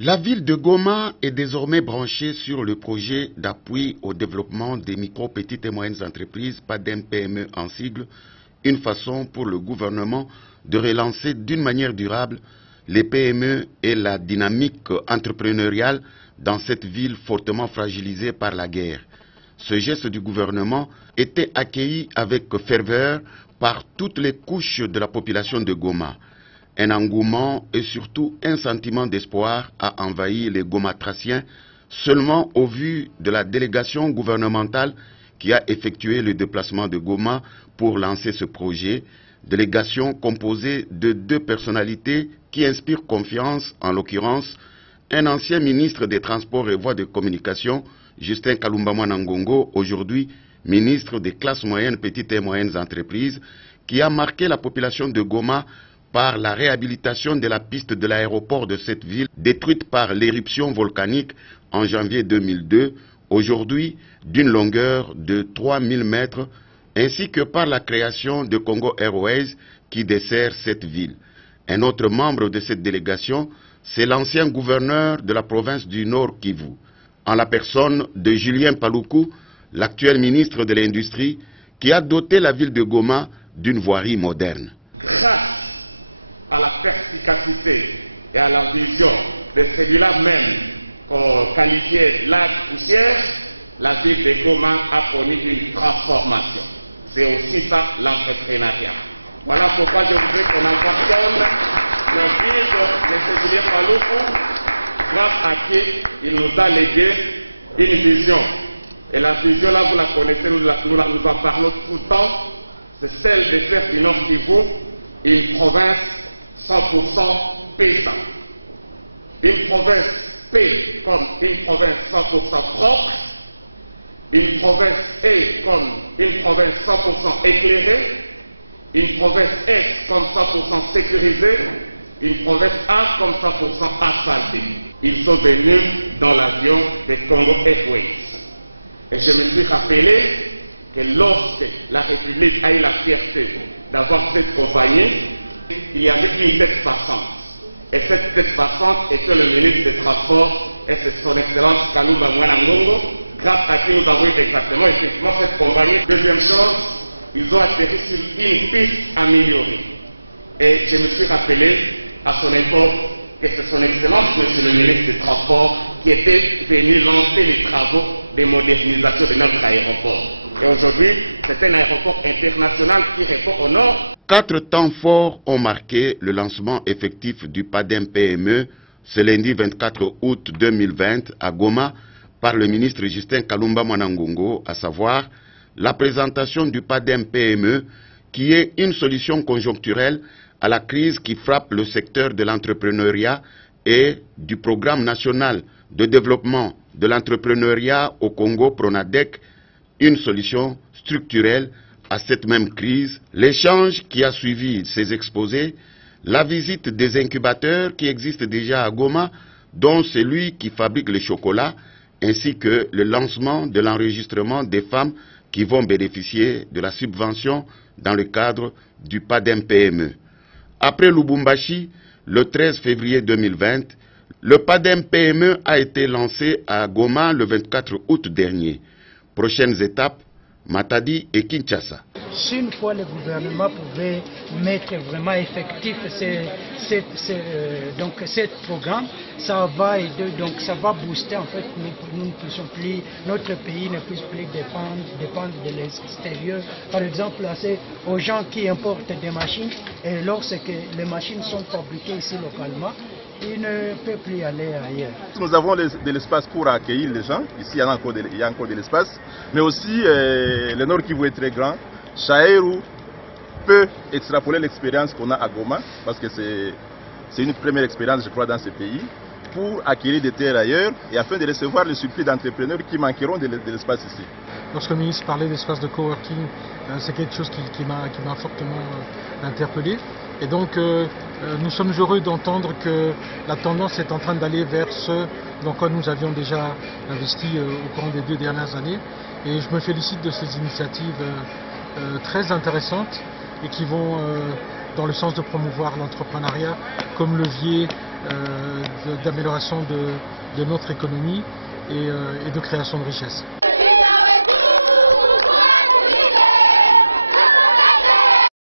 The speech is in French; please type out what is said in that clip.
La ville de Goma est désormais branchée sur le projet d'appui au développement des micro, petites et moyennes entreprises, PADEM-PME en sigle, une façon pour le gouvernement de relancer d'une manière durable les PME et la dynamique entrepreneuriale dans cette ville fortement fragilisée par la guerre. Ce geste du gouvernement était accueilli avec ferveur par toutes les couches de la population de Goma. Un engouement et surtout un sentiment d'espoir a envahi les gomatraciens seulement au vu de la délégation gouvernementale qui a effectué le déplacement de Goma pour lancer ce projet. Délégation composée de deux personnalités qui inspirent confiance, en l'occurrence un ancien ministre des Transports et Voies de Communication, Justin Kalumba Mwana Ngongo, aujourd'hui ministre des classes moyennes, petites et moyennes entreprises, qui a marqué la population de Goma par la réhabilitation de la piste de l'aéroport de cette ville, détruite par l'éruption volcanique en janvier 2002, aujourd'hui d'une longueur de 3000 mètres, ainsi que par la création de Congo Airways qui dessert cette ville. Un autre membre de cette délégation, c'est l'ancien gouverneur de la province du Nord Kivu, en la personne de Julien Paluku, l'actuel ministre de l'Industrie, qui a doté la ville de Goma d'une voirie moderne. Grâce à la perspicacité et à la vision de celui-là même qu'on qualifiait l'âge-poussière, la ville de Goma a connu une transformation. C'est aussi ça l'entrepreneuriat. Voilà pourquoi je voudrais qu'on appartienne le guide de Julien Paluku, grâce à qui il nous a légué une vision. Et la vision là, vous la connaissez, nous en parlons tout le temps, c'est celle de faire du Nord Kivu une province 100% paysan. Une province P comme une province 100% propre, une province E comme une province 100% éclairée, une province S comme 100% sécurisée, une province A comme 100% asphaltée. Ils sont venus dans l'avion de Congo Airways. Et je me suis rappelé que lorsque la République a eu la fierté d'avoir cette compagnie, il y avait une tête passante. Et cette tête passante était le ministre des Transports, et c'est son excellence Kalumba Mwana Ngongo, grâce à qui nous avons eu exactement effectivement cette compagnie. Deuxième chose, ils ont atterri sur une piste améliorée. Et je me suis rappelé à son époque que c'est son excellence, monsieur le ministre des Transports, qui était venu lancer les travaux de modernisation de notre aéroport. Et aujourd'hui, c'est un aéroport international qui répond au nord. 4 temps forts ont marqué le lancement effectif du PADEM-PME ce lundi 24 août 2020 à Goma par le ministre Justin Kalumba Mwana Ngongo, à savoir la présentation du PADEM-PME qui est une solution conjoncturelle à la crise qui frappe le secteur de l'entrepreneuriat et du programme national de développement de l'entrepreneuriat au Congo, Pronadec, une solution structurelle à cette même crise, l'échange qui a suivi ces exposés, la visite des incubateurs qui existent déjà à Goma, dont celui qui fabrique le chocolat, ainsi que le lancement de l'enregistrement des femmes qui vont bénéficier de la subvention dans le cadre du PADEM-PME. Après Lubumbashi, le 13 février 2020, le PADEM-PME a été lancé à Goma le 24 août dernier. Prochaines étapes, Matadi et Kinshasa. Si une fois le gouvernement pouvait mettre vraiment effectif ce programme, ça va aider, donc ça va booster en fait, nous ne puissions plus, notre pays ne puisse plus dépendre de l'extérieur. Par exemple, aux gens qui importent des machines, et lorsque les machines sont fabriquées ici localement, ils ne peuvent plus aller ailleurs. Nous avons de l'espace pour accueillir les gens. Ici, il y a encore de l'espace. Mais aussi, le Nord Kivu est très grand. Chaïrou peut extrapoler l'expérience qu'on a à Goma, parce que c'est une première expérience, je crois, dans ce pays, pour acquérir des terres ailleurs et afin de recevoir le surplus d'entrepreneurs qui manqueront de l'espace ici. Lorsque le ministre parlait d'espace de coworking, c'est quelque chose qui m'a fortement interpellé. Et donc, nous sommes heureux d'entendre que la tendance est en train d'aller vers ce dans quoi nous avions déjà investi au cours des 2 dernières années. Et je me félicite de ces initiatives très intéressantes et qui vont dans le sens de promouvoir l'entrepreneuriat comme levier d'amélioration de notre économie et de création de richesse.